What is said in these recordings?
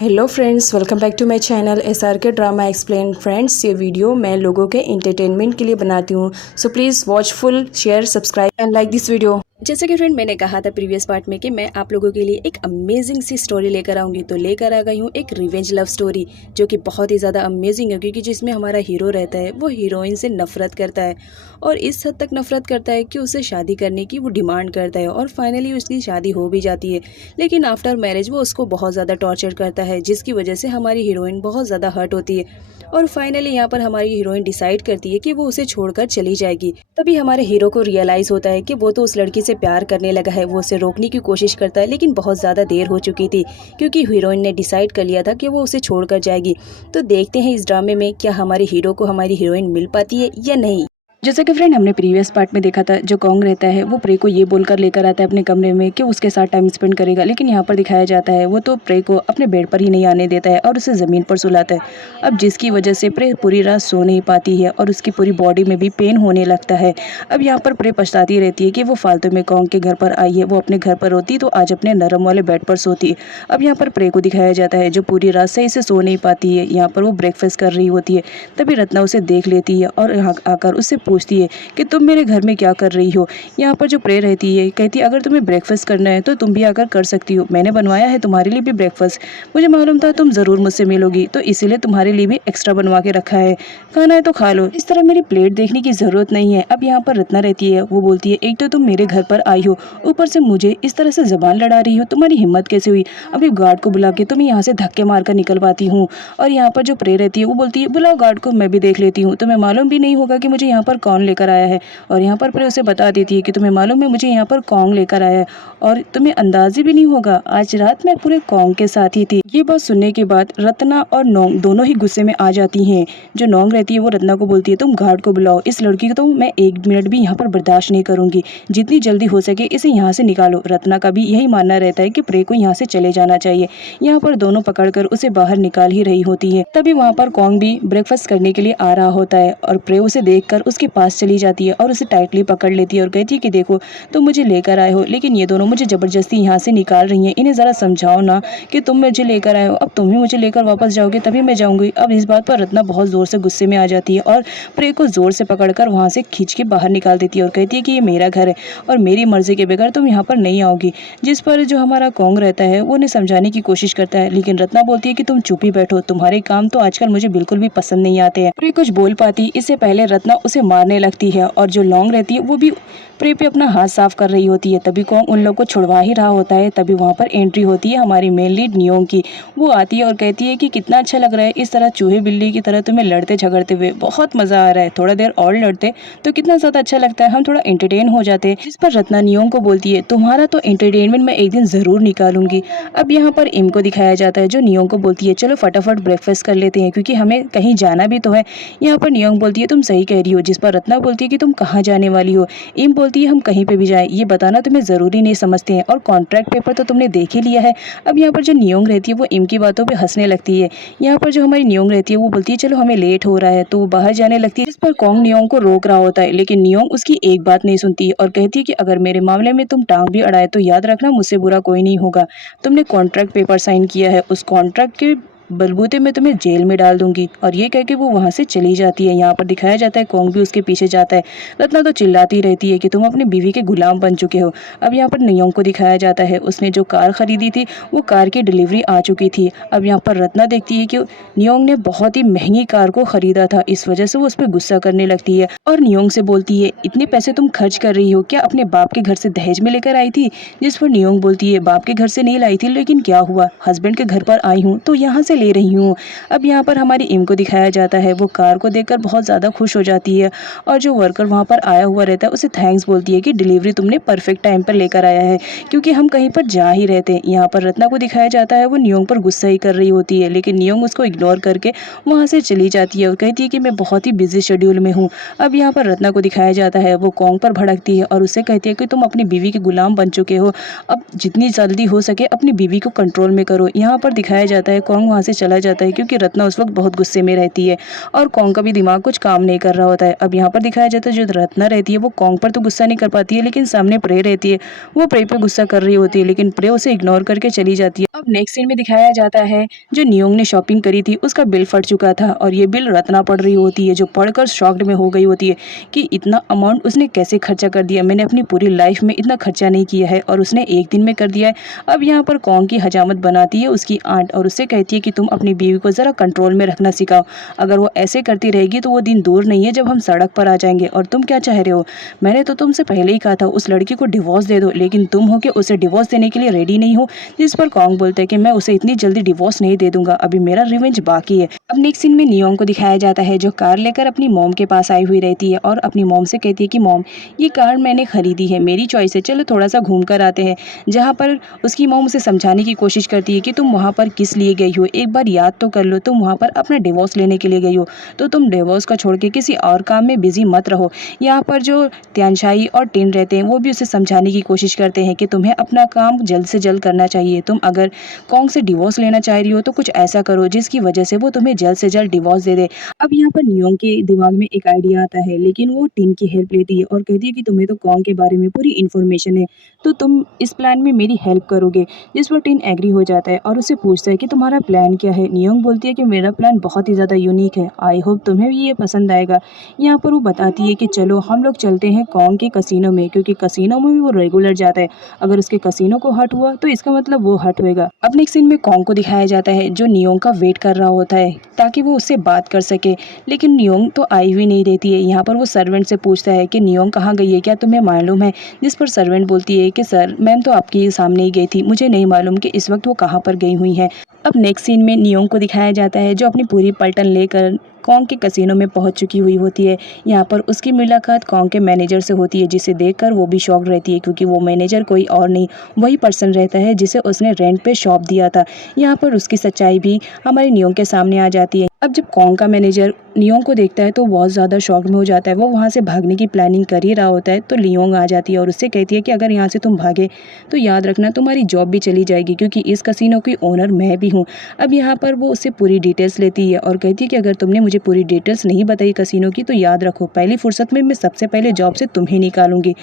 Hello friends, welcome back to my channel SRK drama explain. Friends, ये video मैं लोगों के एंटरटेनमेंट के लिए बनाती हूँ, so please watch full, share, subscribe and like this video. जैसे कि फ्रेंड मैंने कहा था प्रीवियस पार्ट में कि मैं आप लोगों के लिए एक अमेजिंग सी स्टोरी लेकर आऊँगी, तो लेकर आ गई हूँ एक रिवेंज लव स्टोरी जो कि बहुत ही ज़्यादा अमेजिंग है, क्योंकि जिसमें हमारा हीरो रहता है वो हीरोइन से नफरत करता है और इस हद तक नफरत करता है कि उससे शादी करने की वो डिमांड करता है और फाइनली उसकी शादी हो भी जाती है। लेकिन आफ्टर मैरिज वो उसको बहुत ज़्यादा टॉर्चर करता है, जिसकी वजह से हमारी हीरोइन बहुत ज़्यादा हर्ट होती है और फाइनली यहाँ पर हमारी हीरोइन डिसाइड करती है कि वो उसे छोड़कर चली जाएगी। तभी हमारे हीरो को रियलाइज़ होता है कि वो तो उस लड़की से प्यार करने लगा है। वो उसे रोकने की कोशिश करता है लेकिन बहुत ज़्यादा देर हो चुकी थी, क्योंकि हीरोइन ने डिसाइड कर लिया था कि वो उसे छोड़कर जाएगी। तो देखते हैं इस ड्रामे में क्या हमारे हीरो को हमारी हीरोइन मिल पाती है या नहीं। जैसा कि फ्रेंड हमने प्रीवियस पार्ट में देखा था, जो कॉन्ग रहता है वो प्रे को ये बोलकर लेकर आता है अपने कमरे में कि उसके साथ टाइम स्पेंड करेगा, लेकिन यहाँ पर दिखाया जाता है वो तो प्रे को अपने बेड पर ही नहीं आने देता है और उसे ज़मीन पर सुलाता है। अब जिसकी वजह से प्रे पूरी रात सो नहीं पाती है और उसकी पूरी बॉडी में भी पेन होने लगता है। अब यहाँ पर प्रे पछताती रहती है कि वो फालतू में कॉन्ग के घर पर आई है, वो अपने घर पर होती तो आज अपने नरम वाले बेड पर सोती। अब यहाँ पर प्रे को दिखाया जाता है जो पूरी रात सही से सो नहीं पाती है। यहाँ पर वो ब्रेकफास्ट कर रही होती है, तभी रत्ना उसे देख लेती है और यहाँ आकर उससे पूछती है कि तुम मेरे घर में क्या कर रही हो। यहाँ पर जो प्रे रहती है कहती है अगर तुम्हें ब्रेकफास्ट करना है तो तुम भी आकर कर सकती हो, मैंने बनवाया है तुम्हारे लिए भी ब्रेकफास्ट, मुझे मालूम था तुम ज़रूर मुझसे मिलोगी तो इसीलिए तुम्हारे लिए भी एक्स्ट्रा बनवा के रखा है, खाना है तो खा लो, इस तरह मेरी प्लेट देखने की ज़रूरत नहीं है। अब यहाँ पर रत्ना रहती है, वो बोलती है एक तो तुम मेरे घर पर आई हो, ऊपर से मुझे इस तरह से ज़बान लड़ा रही हो, तुम्हारी हिम्मत कैसे हुई, अभी गार्ड को बुला के तुम्हें यहाँ से धक्के मारकर निकलवाती हूँ। और यहाँ पर जो प्रे रहती है वो बोलती है बुलाओ गार्ड को, मैं भी देख लेती हूँ, तुम्हें मालूम भी नहीं होगा कि मुझे यहाँ पर कौन लेकर आया है। और यहाँ पर प्रे उसे बता देती है कि तुम्हें मालूम है मुझे यहाँ पर कॉन्ग लेकर आया है और तुम्हें अंदाज़ा भी नहीं होगा आज रात मैं पूरे कॉन्ग के साथ ही थी। ये बात सुनने के बाद रत्ना और नोंग दोनों ही गुस्से में आ जाती हैं। जो नोंग रहती है वो रत्ना को बोलती है तुम गार्ड को बुलाओ, इस लड़की को तो मैं 1 मिनट भी यहाँ पर बर्दाश्त नहीं करूंगी, जितनी जल्दी हो सके इसे यहाँ से निकालो। रत्ना का भी यही मानना रहता है कि प्रे को यहाँ से चले जाना चाहिए। यहाँ पर दोनों पकड़कर उसे बाहर निकाल ही रही होती है। तभी वहाँ पर कॉन्ग भी ब्रेकफास्ट करने के लिए आ रहा होता है और प्रे उसे देखकर उसके पास चली जाती है और उसे टाइटली पकड़ लेती है और कहती है कि देखो तुम मुझे लेकर आए हो, लेकिन ये दोनों मुझे ज़बरदस्ती यहाँ से निकाल रही हैं, इन्हें ज़रा समझाओ ना कि तुम मुझे लेकर आए हो, अब तुम ही मुझे लेकर वापस जाओगे तभी मैं जाऊँगी। अब इस बात पर रत्ना बहुत ज़ोर से गुस्से में आ जाती है और प्रे को ज़ोर से पकड़कर वहाँ से खींच के बाहर निकाल देती है और कहती है कि ये मेरा घर है और मेरी मर्ज़ी के बगैर तुम यहाँ पर नहीं आओगी। जिस पर जो हमारा कॉन्ग रहता है वो उन्हें समझाने की कोशिश करता है, लेकिन रत्ना बोलती है कि तुम चुप ही बैठो, तुम्हारे काम तो आजकल मुझे बिल्कुल भी पसंद नहीं आते हैं। प्रे कुछ बोल पाती इससे पहले रत्ना उसे मारने लगती है और जो लॉन्ग रहती है वो भी प्रे पे अपना हाथ साफ कर रही होती है। तभी कॉन्ग उन लोग को छुड़वा ही रहा होता है। तभी वहाँ पर एंट्री होती है हमारी मेन लीड नियोंग की। वो आती है और कहती है कि कितना अच्छा लग रहा है इस तरह चूहे बिल्ली की तरह तुम्हें लड़ते झगड़ते हुए, बहुत मज़ा आ रहा है, थोड़ा देर और लड़ते तो कितना ज़्यादा अच्छा लगता है, हम थोड़ा एंटरटेन हो जाते। जिस पर रत्ना नियोंग को बोलती है तुम्हारा तो एंटरटेनमेंट मैं एक दिन ज़रूर निकालूंगी। अब यहाँ पर इम को दिखाया जाता है जो नियोंग को बोलती है चलो फटाफट ब्रेकफास्ट कर लेते हैं क्योंकि हमें कहीं जाना भी तो है। यहाँ पर नियोंग बोलती है तुम सही कह रही हो, जिस पर रत्ना बोलती है कि तुम कहाँ जाने वाली हो। इम बोलती है हम कहीं पे भी जाए ये बताना तुम्हें ज़रूरी नहीं समझते हैं और कॉन्ट्रैक्ट पेपर तो तुमने देख ही लिया है। अब यहाँ पर जो नियोंग रहती है वो इम की बातों पे हंसने लगती है। यहाँ पर जो हमारी नियोंग रहती है वो बोलती है चलो हमें लेट हो रहा है, तो वो बाहर जाने लगती है, जिस पर कॉन्ग नियोंग को रोक रहा होता है, लेकिन नियोंग उसकी एक बात नहीं सुनती है और कहती है कि अगर मेरे मामले में तुम टांग भी अड़ाए तो याद रखना मुझसे बुरा कोई नहीं होगा, तुमने कॉन्ट्रैक्ट पेपर साइन किया है, उस कॉन्ट्रैक्ट के बलबूते में तुम्हें जेल में डाल दूंगी। और ये कह के वो वहाँ से चली जाती है। यहाँ पर दिखाया जाता है कॉन्ग भी उसके पीछे जाता है। रत्ना तो चिल्लाती रहती है कि तुम अपनी बीवी के गुलाम बन चुके हो। अब यहाँ पर नियोंग को दिखाया जाता है उसने जो कार खरीदी थी वो कार की डिलीवरी आ चुकी थी। अब यहाँ पर रत्ना देखती है कि नियोंग ने बहुत ही महंगी कार को खरीदा था, इस वजह से वो उस पर गुस्सा करने लगती है और नियोंग से बोलती है इतने पैसे तुम खर्च कर रही हो, क्या अपने बाप के घर से दहेज में लेकर आई थी। जिस पर नियोंग बोलती है बाप के घर से नहीं लाई थी, लेकिन क्या हुआ, हस्बैंड के घर पर आई हूँ तो यहाँ से ले रही हूँ। अब यहाँ पर हमारी इम को दिखाया जाता है वो कार को देखकर बहुत ज़्यादा खुश हो जाती है और जो वर्कर वहाँ पर आया हुआ रहता है उसे थैंक्स बोलती है कि डिलीवरी तुमने परफेक्ट टाइम पर लेकर आया है, क्योंकि हम कहीं पर जा ही रहते हैं। यहाँ पर रत्ना को दिखाया जाता है वो नियोंग पर गुस्सा ही कर रही होती है, लेकिन नियोंग उसको इग्नोर करके वहाँ से चली जाती है और कहती है कि मैं बहुत ही बिजी शेड्यूल में हूँ। अब यहाँ पर रत्ना को दिखाया जाता है वो कॉन्ग पर भड़कती है और उससे कहती है कि तुम अपनी बीवी के गुलाम बन चुके हो, अब जितनी जल्दी हो सके अपनी बीवी को कंट्रोल में करो। यहाँ पर दिखाया जाता है कॉन्ग वहाँ से चला जाता है क्योंकि रत्ना उस वक्त बहुत गुस्से में रहती है और कॉन्ग का भी दिमाग कुछ काम नहीं कर रहा होता है। अब यहाँ पर दिखाया जाता है जो रत्ना रहती है वो कॉन्ग पर तो गुस्सा नहीं कर पाती है, लेकिन सामने प्रे रहती है, वो प्रे पे गुस्सा कर रही होती है, लेकिन प्रे उसे इग्नोर करके चली जाती है। अब नेक्स्ट सीन में दिखाया जाता है जो नियोंग ने शॉपिंग करी थी उसका बिल फट चुका था और ये बिल रत्ना पढ़ रही होती है, जो पढ़कर शॉक्ड में हो गई होती है कि इतना अमाउंट उसने कैसे खर्चा कर दिया, मैंने अपनी पूरी लाइफ में इतना खर्चा नहीं किया है और उसने एक दिन में कर दिया है। अब यहाँ पर कॉन्ग की हजामत बनाती है उसकी आंट और उससे कहती है कि तुम अपनी बीवी को ज़रा कंट्रोल में रखना सिखाओ, अगर वो ऐसे करती रहेगी तो वो दिन दूर नहीं है जब हम सड़क पर आ जाएंगे। और तुम क्या चाह रहे हो, मैंने तो तुमसे पहले ही कहा था उस लड़की को डिवोर्स दे दो, लेकिन तुम हो कि उसे डिवोर्स देने के लिए रेडी नहीं हो। जिस पर कॉन्ग बोलता है कि मैं उसे इतनी जल्दी डिवोर्स नहीं दे दूंगा, अभी मेरा रिवेंज बाकी है। अब नेक्स्ट सीन में नियोंग को दिखाया जाता है जो कार लेकर अपनी मॉम के पास आई हुई रहती है और अपनी मॉम से कहती है कि मॉम ये कार मैंने खरीदी है, मेरी चॉइस है, चलो थोड़ा सा घूम कर आते हैं। जहाँ पर उसकी मॉम उसे समझाने की कोशिश करती है कि तुम वहाँ पर किस लिए गई हो, एक बार याद तो कर लो, तुम वहाँ पर अपना डिवोर्स लेने के लिए गई हो, तो तुम डिवोर्स का छोड़ के किसी और काम में बिजी मत रहो। यहाँ पर जो त्यानशाई और टिन रहते हैं वो भी उसे समझाने की कोशिश करते हैं कि तुम्हें अपना काम जल्द से जल्द करना चाहिए, तुम अगर कॉन्ग से डिवोर्स लेना चाह रही हो तो कुछ ऐसा करो जिसकी वजह से वो तुम्हें जल्द से जल्द डिवोर्स दे दे। अब यहाँ पर नियोंग के दिमाग में एक आइडिया आता है, लेकिन वो टिन की हेल्प लेती है और कहती है कि तुम्हें तो कॉन्ग के बारे में पूरी इन्फॉर्मेशन है, तो तुम इस प्लान में मेरी हेल्प करोगे। जिस पर टिन एग्री हो जाता है और उससे पूछता है कि तुम्हारा प्लान क्या है। नियोंग बोलती है कि मेरा प्लान बहुत ही ज़्यादा यूनिक है, आई होप तुम्हें भी ये पसंद आएगा। यहाँ पर वो बताती है कि चलो हम लोग चलते हैं कॉन्ग के कसिनो में, क्योंकि कसिनो में भी वो रेगुलर जाता है, अगर उसके कसिनो को हर्ट हुआ तो इसका मतलब वो हर्ट होएगा। अब नेक्स्ट सीन में कॉन्ग को दिखाया जाता है जो नियोंग का वेट कर रहा होता है ताकि वो उससे बात कर सके, लेकिन नियोंग तो आई हुई नहीं रहती है। यहाँ पर वो सर्वेंट से पूछता है कि नियोंग कहाँ गई है, क्या तुम्हें मालूम है। जिस पर सर्वेंट बोलती है कि सर मैम तो आपके सामने ही गई थी, मुझे नहीं मालूम कि इस वक्त वो कहाँ पर गई हुई है। अब नेक्स्ट सीन में नियोंग को दिखाया जाता है जो अपनी पूरी पलटन लेकर कॉन्ग के कसिनो में पहुंच चुकी हुई होती है। यहाँ पर उसकी मुलाकात कॉन्ग के मैनेजर से होती है, जिसे देखकर वो भी शॉक रहती है क्योंकि वो मैनेजर कोई और नहीं वही पर्सन रहता है जिसे उसने रेंट पे शॉप दिया था। यहाँ पर उसकी सच्चाई भी हमारे नियोंग के सामने आ जाती है। अब जब कॉन्ग का मैनेजर नियोंग को देखता है तो बहुत ज़्यादा शॉक में हो जाता है, वो वहाँ से भागने की प्लानिंग कर ही रहा होता है तो नियोंग आ जाती है और उससे कहती है कि अगर यहाँ से तुम भागे तो याद रखना तुम्हारी जॉब भी चली जाएगी, क्योंकि इस कसिनो की ओनर मैं भी हूँ। अब यहाँ पर वो उससे पूरी डिटेल्स लेती है और कहती है कि अगर तुमने मुझे पूरी डिटेल्स नहीं बताई कसिनो की तो याद रखो पहली फुर्सत में मैं सबसे पहले जॉब से तुम्हें निकालूंगी।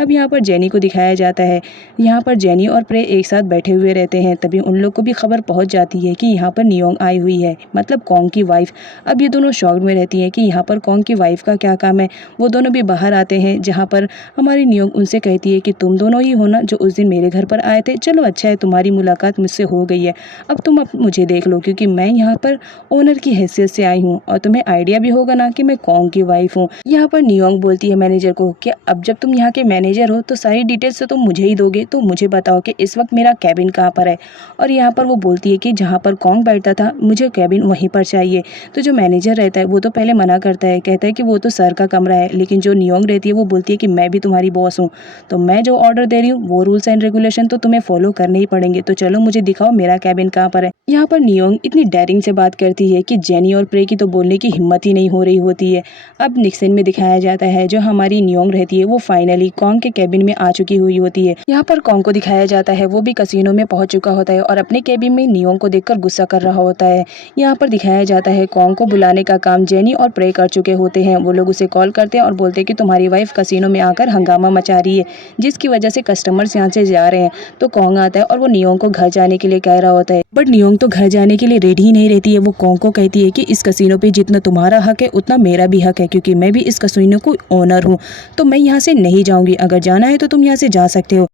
अब यहाँ पर जेनी को दिखाया जाता है, यहाँ पर जेनी और प्रे एक साथ बैठे हुए रहते हैं, तभी उन लोग को भी खबर पहुँच जाती है कि यहाँ पर नियोंग आई हुई है, मतलब कॉन्ग की वाइफ। अब ये दोनों शॉक में रहती हैं कि यहाँ पर कॉन्ग की वाइफ का क्या काम है। वो दोनों भी बाहर आते हैं जहाँ पर हमारी नियोंग उनसे कहती है कि तुम दोनों ही हो ना जो उस दिन मेरे घर पर आए थे, चलो अच्छा है तुम्हारी मुलाकात मुझसे हो गई है, अब तुम मुझे देख लो क्योंकि मैं यहाँ पर ओनर की हैसियत से आई हूँ और तुम्हें आइडिया भी होगा ना कि मैं कॉन्ग की वाइफ हूँ। यहाँ पर नियोंग बोलती है मैनेजर को कि अब जब तुम यहाँ के मैनेजर हो तो सारी डिटेल्स तो तुम मुझे ही दोगे, तो मुझे बताओ कि इस वक्त मेरा कैबिन कहाँ पर है। और यहाँ पर वो बोलती है कि जहाँ पर कॉन्ग बैठता था मुझे कैबिन वहीं पर चाहिए। तो जो मैनेजर रहता है वो तो पहले मना करता है, कहता है कि वो तो सर का कमरा है, लेकिन जो नियोंग रहती है वो बोलती है कि मैं भी तुम्हारी बॉस हूँ, तो मैं जो ऑर्डर दे रही हूँ वो रूल्स एंड रेगुलेशन तो तुम्हें फॉलो करने ही पड़ेंगे, तो चलो मुझे दिखाओ मेरा कैबिन कहाँ पर है। यहाँ पर नियोंग इतनी डेयरिंग से बात करती है कि जेनी और प्रे की तो बोलने की हिम्मत ही नहीं हो रही होती है। अब निक्सन में दिखाया जाता है जो हमारी नियोंग रहती है वो फाइनली कॉन्ग के कैबिन में आ चुकी हुई होती है। यहाँ पर कॉन्ग को दिखाया जाता है वो भी कसिनो में पहुंच चुका होता है और अपने कैबिन में नियोंग को देखकर गुस्सा कर रहा होता है। यहाँ पर दिखाया जाता है कॉन्ग को बुलाने का काम जेनी और प्रे कर चुके होते हैं। वो लोग उसे कॉल करते हैं और बोलते हैं कि तुम्हारी वाइफ कसिनो में आकर हंगामा मचा रही है, जिसकी वजह से कस्टमर्स यहाँ से जा रहे हैं। तो कॉन्ग आता है और वो नियोंग को घर जाने के लिए कह रहा होता है, बट नियोंग तो घर जाने के लिए रेडी ही नहीं रहती है। वो कॉन्ग को कहती है कि इस कसिनो पे जितना तुम्हारा हक है उतना मेरा भी हक है, क्योंकि मैं भी इस कसिनो को ओनर हूँ, तो मैं यहाँ से नहीं जाऊँगी, अगर जाना है तो तुम यहाँ से जा सकते हो।